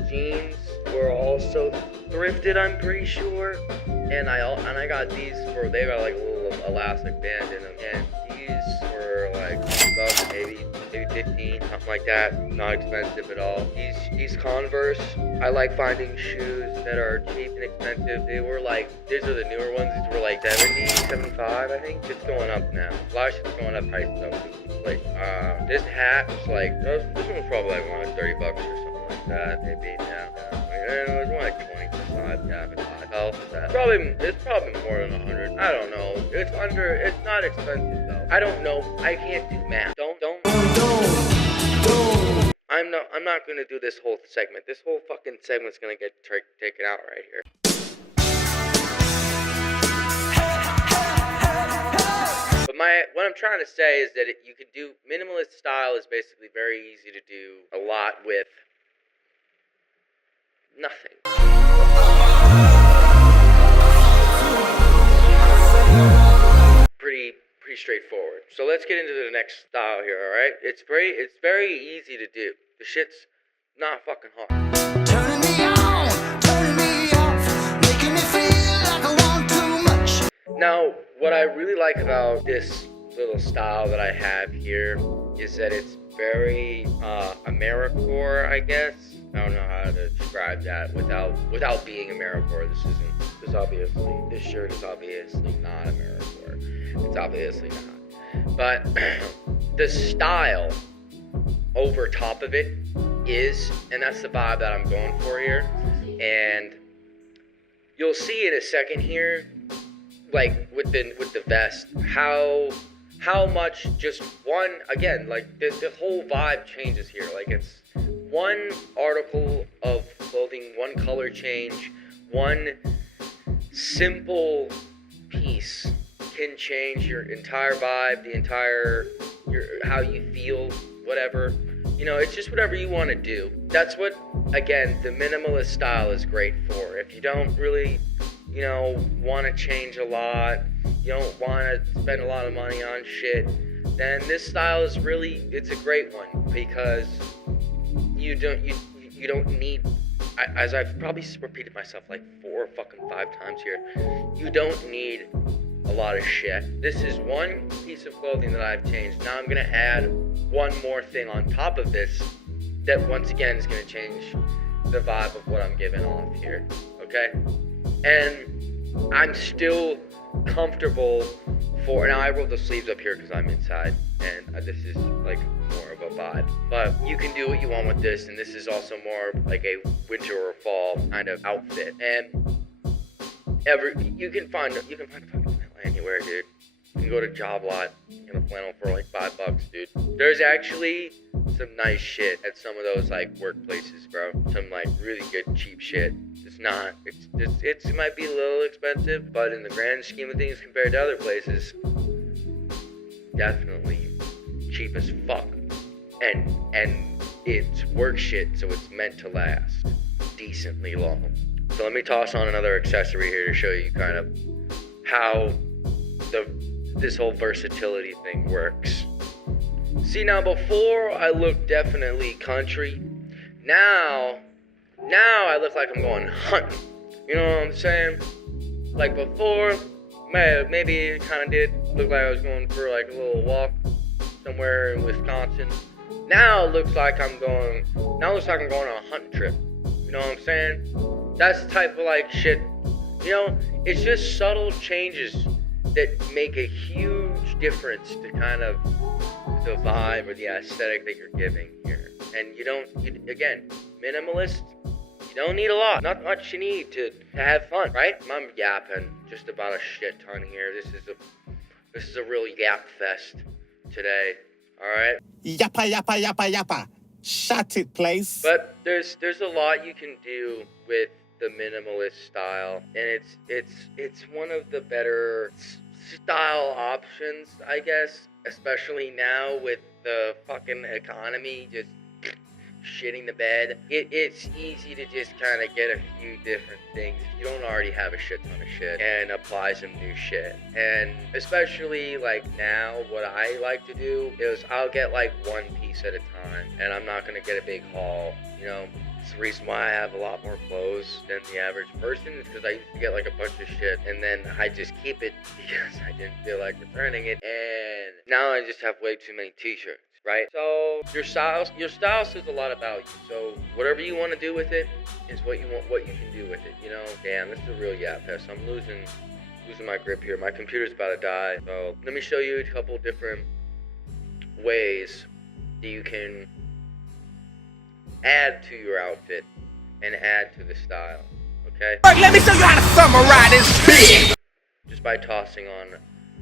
jeans were also thrifted, I'm pretty sure. And I got these for, they got like a little elastic band in them. And these were like $20, maybe 15, something like that. Not expensive at all. These Converse, I like finding shoes that are cheap and expensive. They were like, these are the newer ones. These were like 70, 75, I think. It's going up now. A lot of shit's going up price though. This hat was like, this one was probably like $30 or something like that. Maybe now. It was more like 25, yeah, it's probably more than 100. I don't know. It's not expensive though. I don't know. I can't do math. I'm not gonna do this whole segment. This whole fucking segment's gonna get taken out right here. But what I'm trying to say is that you could do minimalist style is basically very easy to do a lot with nothing. Pretty straightforward. So let's get into the next style here, alright? It's very easy to do. The shit's not fucking hard. Turning me on, turning me off, making me feel like I want too much. Now, what I really like about this little style that I have here is that it's very AmeriCorps, I guess. I don't know how to describe that without being AmeriCorps. This shirt is obviously not AmeriCorps. It's obviously not. But the style over top of it is, and that's the vibe that I'm going for here. And you'll see in a second here, like with the vest, how much just one, again, like the whole vibe changes here. Like it's one article of clothing, one color change, one simple piece can change your entire vibe, how you feel, whatever. You know, it's just whatever you want to do. That's what, again, the minimalist style is great for. If you don't really, want to change a lot, you don't want to spend a lot of money on shit, then this style is really, it's a great one, because you don't need, as I've probably repeated myself like 4 or 5 times here, you don't need a lot of shit. This is one piece of clothing that I've changed. Now I'm gonna add one more thing on top of this that once again is gonna change the vibe of what I'm giving off here, okay? And I'm still comfortable now I rolled the sleeves up here because I'm inside, and this is like more of a vibe. But you can do what you want with this, and this is also more like a winter or fall kind of outfit. And you can find a fucking flannel anywhere, dude. You can go to Job Lot, get a flannel for like $5, dude. There's actually some nice shit at some of those like workplaces, bro. Some like really good cheap shit. It might be a little expensive, but in the grand scheme of things compared to other places, definitely cheap as fuck. And it's work shit, so it's meant to last decently long. So let me toss on another accessory here to show you kind of how this whole versatility thing works. See, now before I looked definitely country. Now I look like I'm going hunting. You know what I'm saying? Like before, maybe it kind of did look like I was going for like a little walk somewhere in Wisconsin. Now it looks like I'm going on a hunting trip. You know what I'm saying? That's the type of like shit, it's just subtle changes that make a huge difference to kind of the vibe or the aesthetic that you're giving here. And again, minimalist, you don't need a lot. Not much you need to have fun, right? I'm yapping just about a shit ton here. This is a real yap fest today, alright? Yappa, yappa, yappa, yappa. Shut it, please. But there's a lot you can do with the minimalist style, and it's one of the better style options, I guess, especially now with the fucking economy just shitting the bed. It's easy to just kind of get a few different things if you don't already have a shit ton of shit and apply some new shit. And especially like now, what I like to do is I'll get like one piece at a time, and I'm not gonna get a big haul. It's the reason why I have a lot more clothes than the average person, is because I used to get like a bunch of shit and then I just keep it because I didn't feel like returning it, and now I just have way too many t-shirts, right? So your style says a lot about you. So whatever you want to do with it is what you can do with it, Damn, this is a real yap fest. I'm losing my grip here. My computer's about to die. So let me show you a couple different ways that you can add to your outfit and add to the style, okay? Alright, let me show you how to summarize this bitch. Just by tossing on,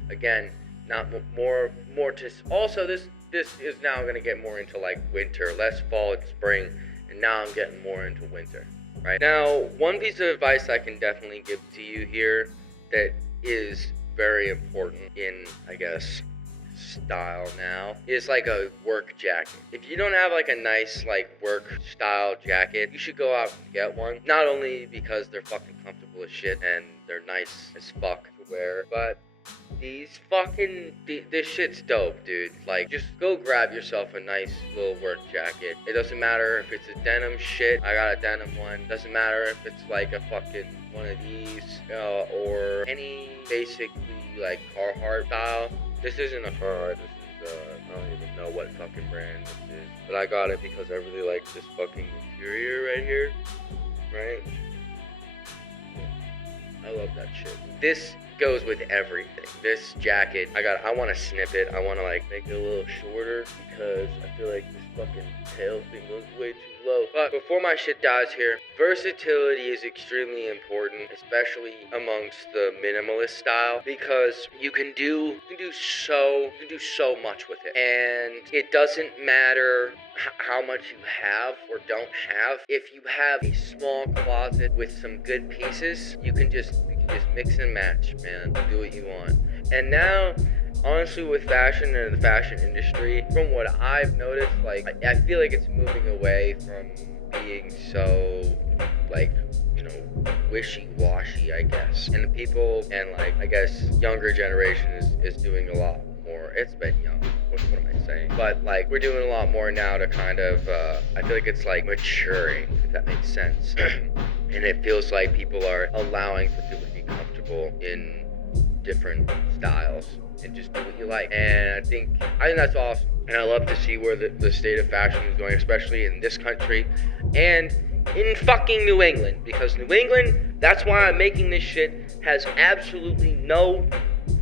again, not more to, also this is now going to get more into like winter, less fall and spring, and now I'm getting more into winter, right? Now, one piece of advice I can definitely give to you here that is very important in, I guess, style now is like a work jacket. If you don't have like a nice like work style jacket, you should go out and get one. Not only because they're fucking comfortable as shit and they're nice as fuck to wear, but this shit's dope, dude. Like, just go grab yourself a nice little work jacket. It doesn't matter if it's a denim shit. I got a denim one. Doesn't matter if it's like a fucking one of these or any basically like Carhartt style. This isn't a Carhartt. This is I don't even know what fucking fucking brand this is, but I got it because I really like this fucking interior right here, right? I love that shit. This goes with everything. This jacket, I want to snip it. I want to like make it a little shorter because I feel like this fucking tail thing goes way too low. But before my shit dies here, versatility is extremely important, especially amongst the minimalist style, because you can do so much with it, and it doesn't matter how much you have or don't have. If you have a small closet with some good pieces, you can just mix and match, man. Do what you want. And now, honestly, with fashion and the fashion industry, from what I've noticed, like, I feel like it's moving away from being so, like, you know, wishy-washy, I guess. And the people, and like, I guess, younger generation is doing a lot more. It's been young. What am I saying? But like, we're doing a lot more now to kind of, I feel like it's like maturing, if that makes sense. And it feels like people are allowing for people to be comfortable in different styles and just do what you like. And I think that's awesome. And I love to see where the state of fashion is going, especially in this country and in fucking New England. Because New England, that's why I'm making this shit, has absolutely no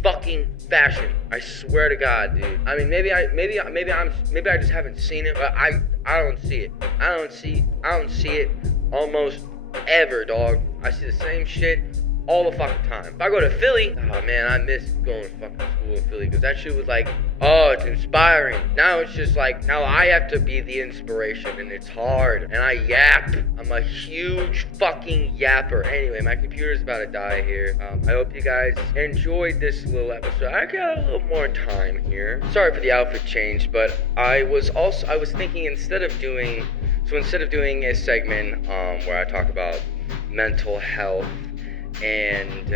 fucking fashion. I swear to God, dude. I mean, maybe I just haven't seen it, but I don't see it. I don't see it almost ever, dog. I see the same shit all the fucking time. If I go to Philly, oh man, I miss going to fucking school in Philly, because that shit was like, oh, it's inspiring. Now it's just like, now I have to be the inspiration, and it's hard, and I yap. I'm a huge fucking yapper. Anyway, my computer's about to die here. I hope you guys enjoyed this little episode. I got a little more time here. Sorry for the outfit change, but I was thinking instead of doing a segment where I talk about mental health and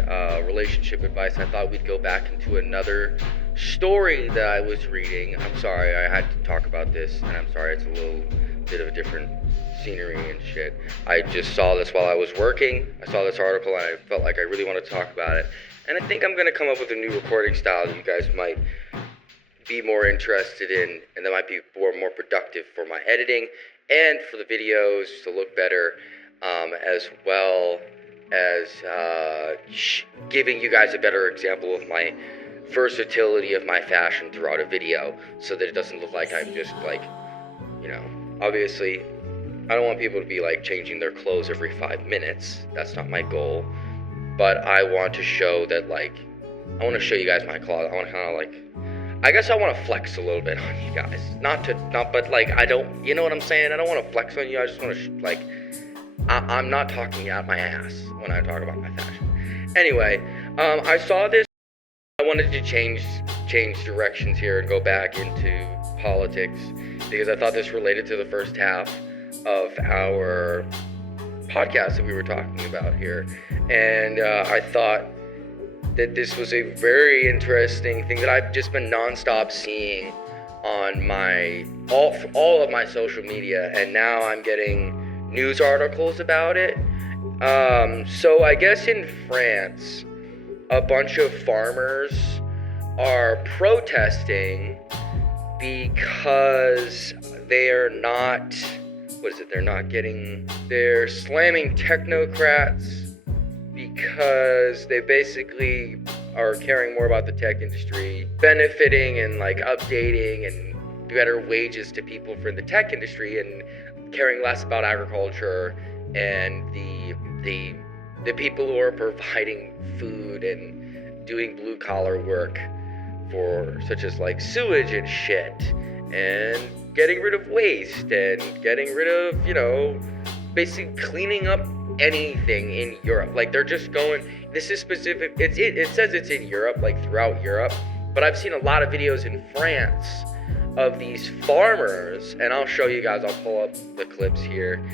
relationship advice, I thought we'd go back into another story that I was reading. I'm sorry I had to talk about this, and I'm sorry it's a little bit of a different scenery and shit. I just saw this while I was working. I saw this article and I felt like I really wanted to talk about it. And I think I'm going to come up with a new recording style that you guys might be more interested in, and that might be more productive for my editing and for the videos to look better, as well as giving you guys a better example of my versatility of my fashion throughout a video, so that it doesn't look like I'm just like, you know, obviously I don't want people to be like changing their clothes every 5 minutes. That's not my goal. But I want to show that, like, I want to show you guys my closet. I want to kind of like, I guess I want to flex a little bit on you guys. But like, I don't, you know what I'm saying? I don't want to flex on you. I just want to I'm not talking out my ass when I talk about my fashion. Anyway, I saw this. I wanted to change directions here and go back into politics, because I thought this related to the first half of our podcast that we were talking about here. And I thought that this was a very interesting thing that I've just been nonstop seeing on my all of my social media, and now I'm getting news articles about it. So I guess in France, a bunch of farmers are protesting because they're slamming technocrats because they basically are caring more about the tech industry benefiting and like updating and better wages to people for the tech industry, and caring less about agriculture and the people who are providing food and doing blue collar work for, such as like sewage and shit, and getting rid of waste and getting rid of, you know, basically cleaning up anything in Europe. Like, they're just going, this is specific, it says it's in Europe, like throughout Europe, but I've seen a lot of videos in France of these farmers, and I'll show you guys, I'll pull up the clips here.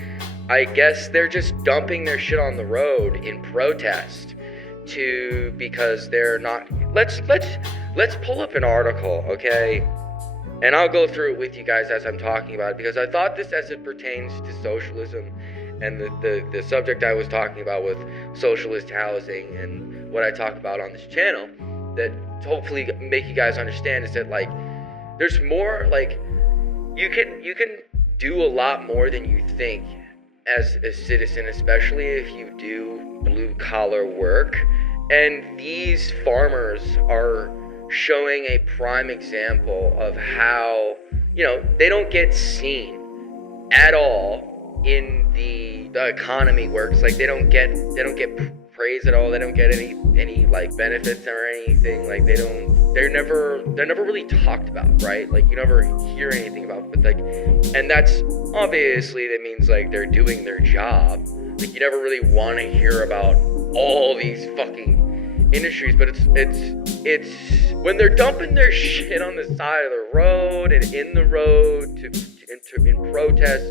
I guess they're just dumping their shit on the road in protest because they're not, let's pull up an article, okay? And I'll go through it with you guys as I'm talking about it, because I thought this, as it pertains to socialism and the subject I was talking about with socialist housing and what I talk about on this channel, that hopefully make you guys understand is that, like, there's more, like, you can do a lot more than you think as a citizen, especially if you do blue collar work. And these farmers are showing a prime example of how, they don't get seen at all in the economy works. Like they don't get praise at all. They don't get any like benefits or anything. Like they're never really talked about, right? Like you never hear anything about, but like, and that's obviously that means like they're doing their job. Like you never really want to hear about all these fucking industries, but it's when they're dumping their shit on the side of the road and in the road in protest,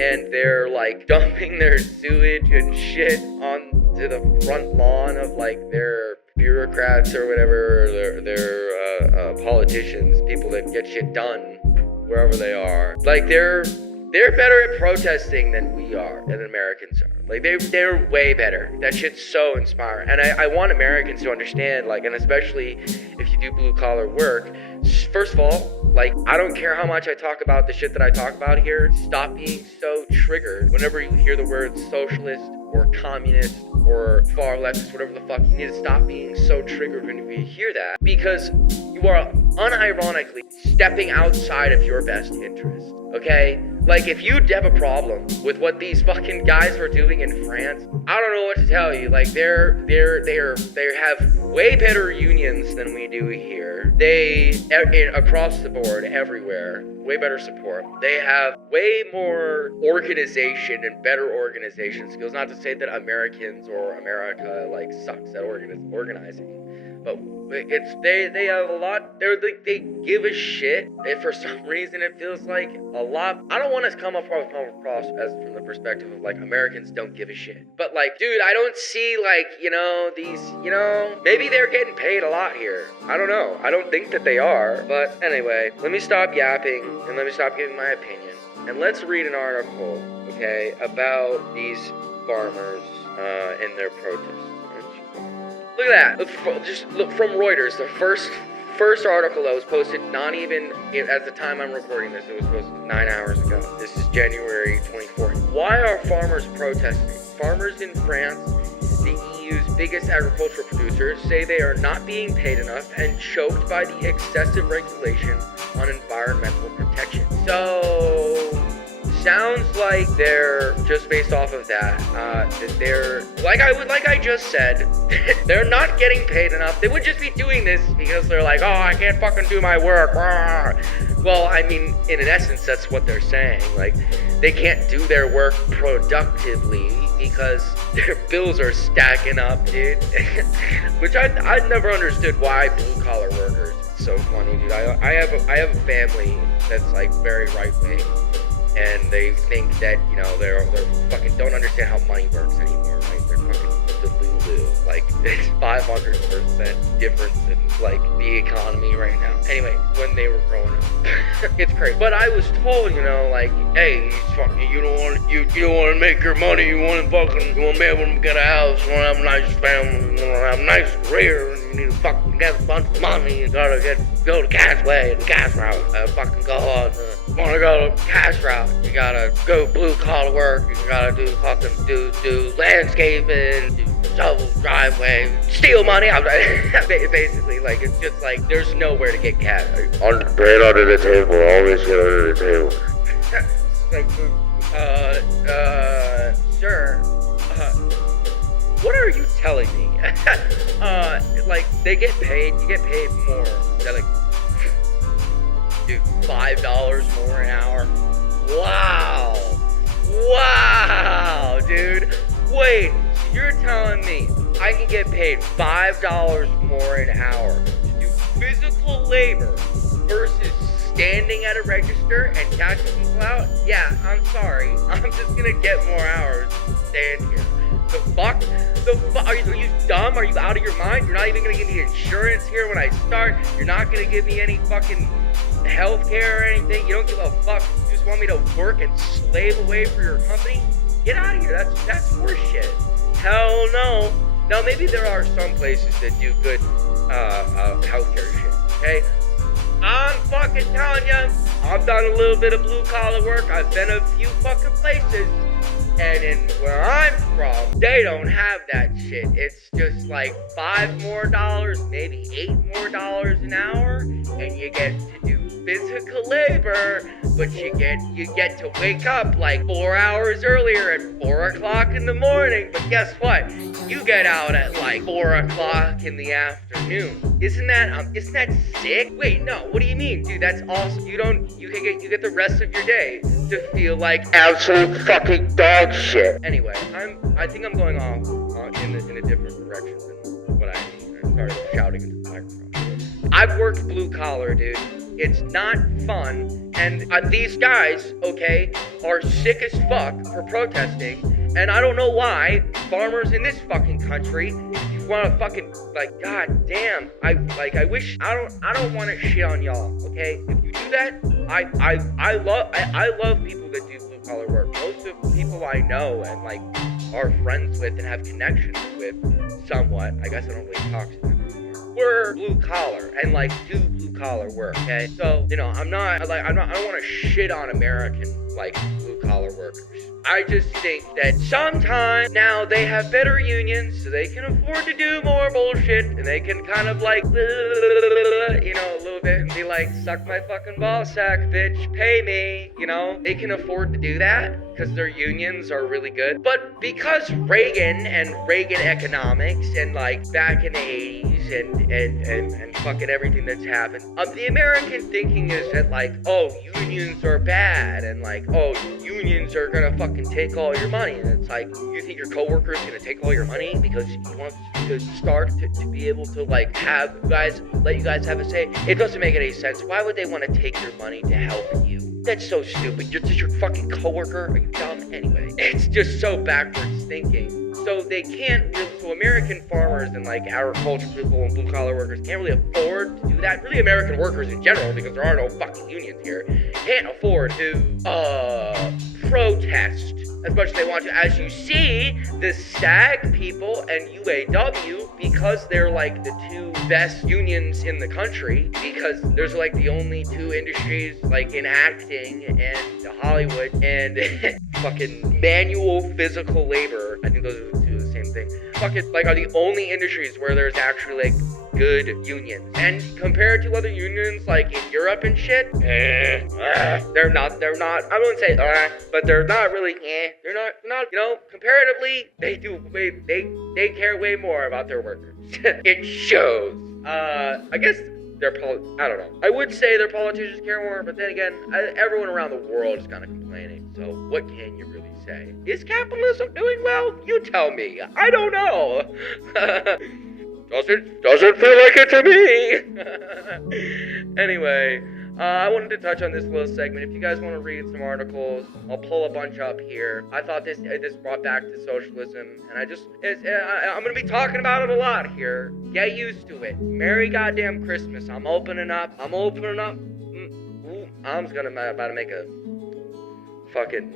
and they're like dumping their sewage and shit onto the front lawn of like their bureaucrats or whatever, their politicians, people that get shit done wherever they are. Like they're better at protesting than we are, and Americans are. Like they're way better. That shit's so inspiring. And I want Americans to understand, like, and especially if you do blue collar work, first of all, like, I don't care how much I talk about the shit that I talk about here, stop being so triggered whenever you hear the words socialist or communist or far leftist, whatever the fuck. You need to stop being so triggered when you hear that, because you are unironically stepping outside of your best interest, okay? Like, if you have a problem with what these fucking guys were doing in France, I don't know what to tell you. Like, they have way better unions than we do here. They, across the board, everywhere, way better support. They have way more organization and better organization skills. Not to say that Americans or America, like, sucks at organizing. But they have a lot. They give a shit. And for some reason, it feels like a lot. I don't want to come across as from the perspective of like Americans don't give a shit. But like, dude, I don't see like these. Maybe they're getting paid a lot here. I don't know. I don't think that they are. But anyway, let me stop yapping and let me stop giving my opinion. And let's read an article, okay, about these farmers and their protests. Look at that. Just look from Reuters. The first article that was posted, not even at the time I'm recording this, it was posted 9 hours ago. This is January 24th. Why are farmers protesting? Farmers in France, the EU's biggest agricultural producers, say they are not being paid enough and choked by the excessive regulation on environmental protection. So sounds like they're just based off of that. They're like I just said, they're not getting paid enough. They would just be doing this because they're like, oh, I can't fucking do my work. Well, I mean, in essence, that's what they're saying. Like, they can't do their work productively because their bills are stacking up, dude. Which I never understood why blue collar workers. It's so funny, dude. I have a family that's like very right wing. And they think that, they're fucking don't understand how money works anymore, right? They're fucking delulu. Like, it's 500% difference in, like, the economy right now. Anyway, when they were growing up. It's crazy. But I was told, like, hey, you don't want to make your money, you want to be able to get a house, you want to have a nice family, you want to have a nice career, and you need to fucking get a bunch of money, you gotta go the cash way, the cash route, fucking go on, want to go the cash route, you gotta go blue collar work, you gotta do landscaping, do shovel driveway, steal money. Basically, like, it's just like there's nowhere to get cash. Bread under the table, always get under the table. Like, sure. What are you telling me? Like, you get paid more. They're like, dude, $5 more an hour. Wow, dude. Wait, so you're telling me I can get paid $5 more an hour to do physical labor versus standing at a register and catching people out? Yeah, I'm sorry. I'm just gonna get more hours to stand here. The fuck? Are you dumb? Are you out of your mind? You're not even gonna give me insurance here when I start. You're not gonna give me any fucking health care or anything. You don't give a fuck. You just want me to work and slave away for your company? Get out of here. That's horseshit. Hell no. Now, maybe there are some places that do good healthcare shit, okay? I'm fucking telling you, I've done a little bit of blue collar work. I've been a few fucking places. And in where I'm from, they don't have that shit. It's just like $5 more, maybe $8 more an hour, and you get to do physical labor, but you get to wake up like 4 hours earlier at 4 o'clock in the morning. But guess what? You get out at like 4 o'clock in the afternoon. Isn't that sick? Wait, no. What do you mean, dude? That's awesome. You get the rest of your day to feel like absolute fucking dog shit. Anyway, I think I'm going off in a different direction than what I started shouting into the microphone. I've worked blue collar, dude. It's not fun, and these guys, okay, are sick as fuck for protesting, and I don't know why farmers in this fucking country want to fucking, like, god damn, I wish, I don't want to shit on y'all, okay? If you do that, I love people that do blue collar work. Most of the people I know and like are friends with and have connections with somewhat, I guess I don't really talk to them anymore, we're blue collar and like do blue collar work, okay? So, you know, I don't want to shit on American like blue collar workers. I just think that sometimes now they have better unions, so they can afford to do more bullshit, and they can kind of like, you know, a little bit and be like, suck my fucking ball sack, bitch, pay me, you know? They can afford to do that because their unions are really good. But because Reagan and Reagan economics and like back in the 80s and fucking everything that's happened, the American thinking is that like, oh, unions are bad, and like, oh, unions are gonna fucking take all your money. And it's like, you think your coworker's gonna take all your money because he wants to start to be able to like let you guys have a say? It doesn't make any sense. Why would they want to take your money to help you? That's so stupid. You're just your fucking coworker. Are you dumb? Anyway, it's just so backwards thinking. So they can't really, so American farmers and like agriculture people and blue collar workers can't really afford to do that. Really American workers in general, because there are no fucking unions here, can't afford to protest as much as they want to. As you see, the SAG people and UAW, because they're like the two best unions in the country, because there's like the only two industries like in acting and Hollywood and fucking manual physical labor. I think those are the two the same thing. Fucking like are the only industries where there's actually like good unions. And compared to other unions like in Europe and shit, they're not, I wouldn't say, but they're not really, they're not, you know, comparatively, they care way more about their workers. It shows. I guess I don't know. I would say their politicians care more, but then again, everyone around the world is kind of complaining, so what can you really say? Is capitalism doing well? You tell me. I don't know. Doesn't feel like it to me. Anyway, I wanted to touch on this little segment. If you guys want to read some articles, I'll pull a bunch up here. I thought this brought back to socialism, and I'm gonna be talking about it a lot here. Get used to it. Merry goddamn Christmas. I'm opening up. I'm about to make a fucking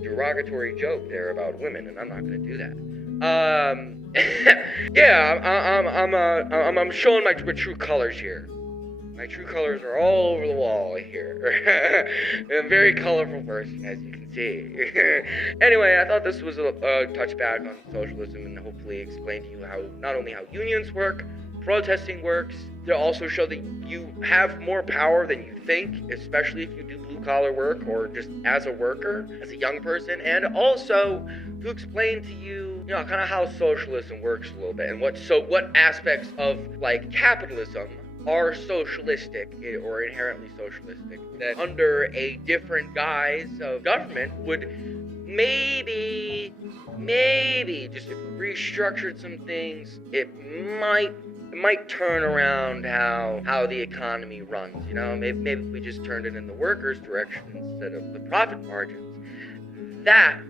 derogatory joke there about women, and I'm not gonna do that. Yeah, I'm showing my true colors here. My true colors are all over the wall here. I'm a very colorful person, as you can see. Anyway, I thought this was a touchback on socialism, and hopefully explain to you how not only how unions work, protesting works, to also show that you have more power than you think, especially if you do blue-collar work or just as a worker, as a young person, and also to explain to you, you know, kind of how socialism works a little bit, and what aspects of, like, capitalism are socialistic or inherently socialistic, that under a different guise of government would maybe just if we restructured some things, it might turn around how the economy runs, you know? Maybe if we just turned it in the workers' direction instead of the profit margins, that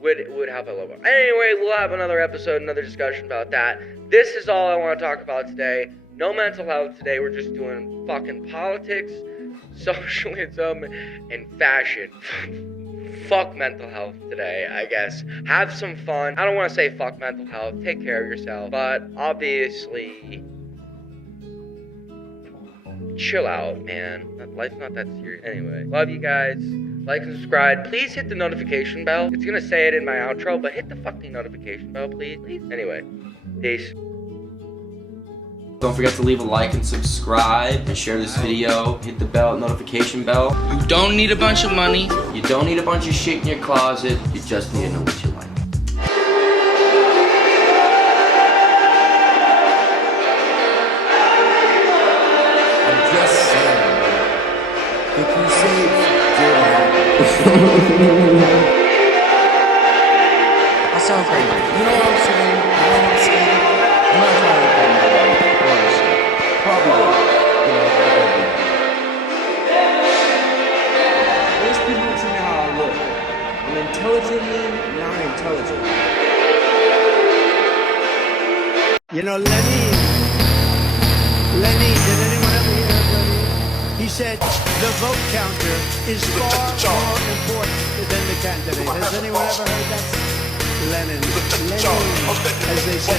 would help a little bit. Anyway, we'll have another episode, another discussion about that. This is all I want to talk about today. No mental health today. We're just doing fucking politics, socialism, and fashion. Fuck mental health today, I guess. Have some fun. I don't want to say fuck mental health. Take care of yourself. But obviously, chill out, man. Life's not that serious. Anyway, love you guys. Like and subscribe. Please hit the notification bell. It's gonna say it in my outro, but hit the fucking notification bell, please. Anyway, peace. Don't forget to leave a like and subscribe and share this video. Hit the bell, notification bell. You don't need a bunch of money. You don't need a bunch of shit in your closet. You just need to know what you like. I'm just saying. If you say I sound crazy. You know what I'm saying? I'm not trying to play nobody. Honestly. Probably will. Most people treat me how I look. I'm intelligently non-intelligent. You know, Lenny, did anyone ever hear of Lenny? He said the vote counter is far more important than the candidate. Has anyone ever heard that? Lenny, as they say.